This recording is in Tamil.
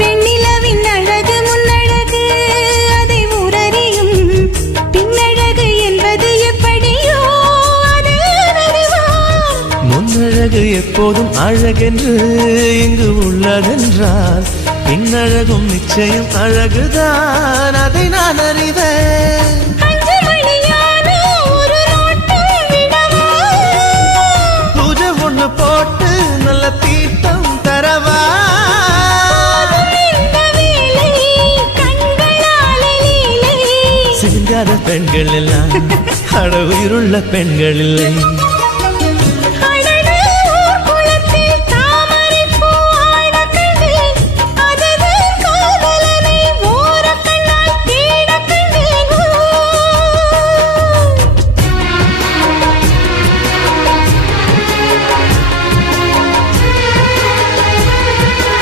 வெண்ணிலவின் அழகு முன்னழகு அதை ஊரறியும் பின்னழகு என்பது எப்படியோ அது அறிவார். முன்னழகு எப்போதும் அழகென்று இங்கு உள்ளதென்றால் பின்னழகும் நிச்சயம் அழகுதான், அதை நான் அறிவேன். பூஜை ஒண்ணு போட்டு நல்ல தீட்டம் தரவா? சிங்கார பெண்கள் எல்லாம் அட உயிருள்ள பெண்கள் இல்லை.